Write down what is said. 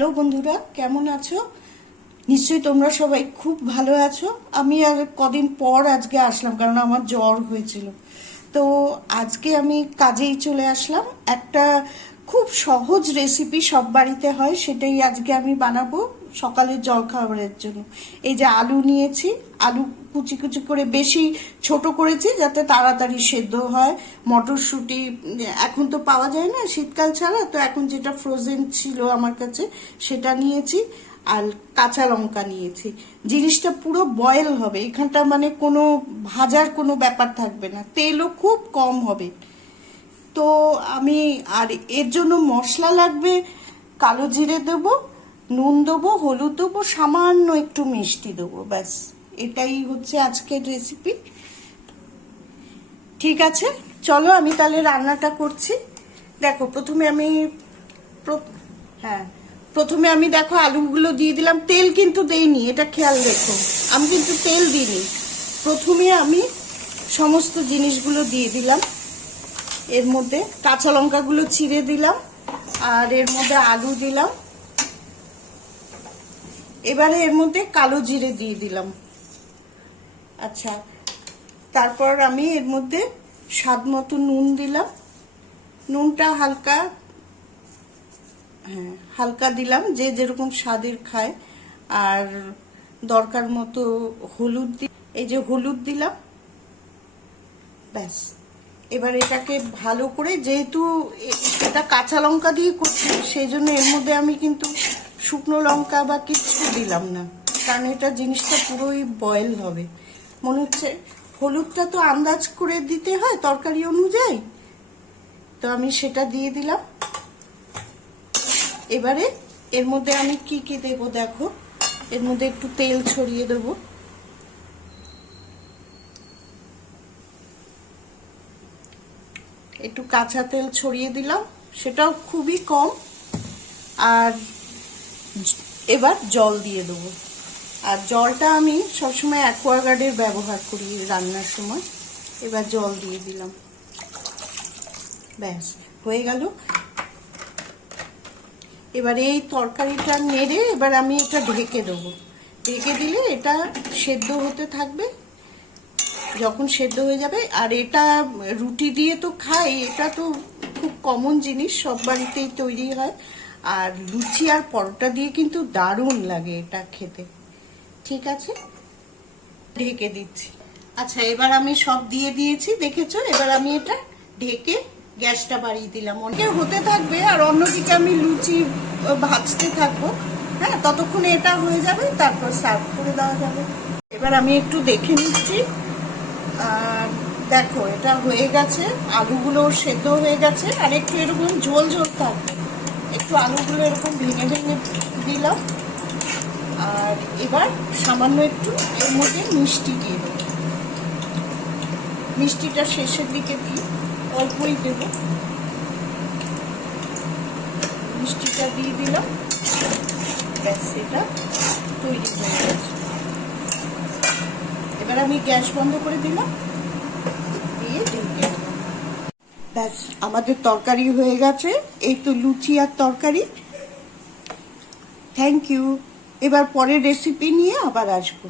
Hello বন্ধুরা, কেমন আছো? নিশ্চয়ই তোমরা সবাই খুব ভালো আছো। আমি আর কদিন পর আজকে আসলাম, কারণ আমার জ্বর হয়েছিল। তো আজকে আমি কাজেই চলে আসলাম। একটা খুব সহজ রেসিপি সব বাড়িতে হয়, সেটাই আজকে আমি বানাবো। সকালের জলখাবারের জন্য। এই যে আলু নিয়েছি, আলু কুচি কুচি করে বেশি ছোট করেছি যাতে তাড়াতাড়ি সেদ্ধ হয়। মটরশুঁটি, এখন তো পাওয়া যায় না শীতকাল ছাড়া, তো এখন যেটা ফ্রোজেন ছিল আমার কাছে সেটা নিয়েছি আর কাঁচা লঙ্কা নিয়েছি। জিনিসটা পুরো বয়েল হবে, এখানটা মানে কোনো ভাজার কোনো ব্যাপার থাকবে না, তেলও খুব কম হবে। তো আমি আর এর জন্য মশলা লাগবে, কালো জিরে দেবো নুন দেবো, হলুদ দেবো, সামান্য একটু মিষ্টি দেবো, ব্যাস। এটাই হচ্ছে আজকের রেসিপি ঠিক আছে? চলো আমি তাহলে রান্নাটা করছি। দেখো, প্রথমে আমি হ্যাঁ প্রথমে আমি দেখো আলুগুলো দিয়ে দিলাম। তেল কিন্তু দেইনি, এটা খেয়াল রেখো। আমি কিন্তু তেল দিইনি। প্রথমে আমি সমস্ত জিনিসগুলো দিয়ে দিলাম। এর মধ্যে কাঁচা লঙ্কাগুলো চিড়ে দিলাম। আর এর মধ্যে আলু দিলাম। এবারে এর মধ্যে কালো জিরে দিয়ে দিলাম। আচ্ছা তারপর আমি এর মধ্যে স্বাদ মতো নুন দিলাম। নুনটা হালকা হ্যাঁ হালকা দিলাম, যে যেরকম স্বাদের খায়। আর দরকার মতো হলুদ এই যে হলুদ দিলাম। ব্যাস, এবার এটাকে ভালো করে যেহেতু এটা কাঁচা লঙ্কা দিয়ে করছি, সেই জন্য এর মধ্যে আমি কিন্তু শুকনো লঙ্কা বা কিচ্ছু দিলাম না। কারণ এটা জিনিসটা পুরোই বয়েল হবে। মনে হচ্ছে হলুদটা তো আন্দাজ করে দিতে হয় তরকারি অনুযায়ী। তো আমি সেটা দিয়ে দিলাম। এবারে এর মধ্যে আমি কি কি দেবো দেখো? এর মধ্যে একটু তেল ছড়িয়ে দেবো। একটু কাঁচা তেল ছড়িয়ে দিলাম। সেটাও খুবই কম। আর এবার জল দিয়ে দেবো। আর জলটা আমি সবসময় অ্যাকোয়াগার্ডের ব্যবহার করি রান্নার সময়। এবার জল দিয়ে দিলাম। ব্যাস, হয়ে গেল। এবার এই তরকারিটা নেড়ে এবার আমি এটা ঢেকে দেবো। ঢেকে দিলে এটা সেদ্ধ হতে থাকবে। যখন সেদ্ধ হয়ে যাবে, আর এটা রুটি দিয়ে তো খাই, এটা তো খুব কমন জিনিস, সব বাড়িতেই তৈরি হয়। আর লুচি আর পরোটা দিয়ে কিন্তু দারুণ লাগে এটা খেতে। ঠিক আছে? ঢেকে দিচ্ছি। আচ্ছা এবার আমি সব দিয়ে দিয়েছি, দেখেছ? এবার আমি এটা ঢেকে গ্যাসটা বাড়িয়ে দিলাম। অনেকে হতে থাকবে আর অন্যদিকে আমি লুচি ভাজতে থাকব। হ্যাঁ ততক্ষণে এটা হয়ে যাবে, তারপর সার্ভ করে দেওয়া যাবে। এবার আমি একটু দেখে নিচ্ছি। আর দেখো, এটা হয়ে গেছে আলুগুলো সেদ্ধ হয়ে গেছে, আর একটু এরকম ঝোল ঝোল থাকবে। একটু আলুগুলো এরকম ভেঙে ভেঙে দিলাম। আর এবার সামান্য একটু এর মধ্যে মিষ্টি দিয়ে দেবো। মিষ্টিটা শেষের দিকে দিই অল্পই দেবো। মিষ্টিটা দিয়ে দিলাম। ব্যাস, এটা তৈরি হয়ে গেছে। এবার আমি গ্যাস বন্ধ করে দিলাম দিয়ে ঢেকে দিলাম ব্যাস, আমাদের তরকারি হয়ে গেছে। এই তো লুচি আর তরকারি। থ্যাংক ইউ এবার পরের রেসিপি নিয়ে আবার আসব।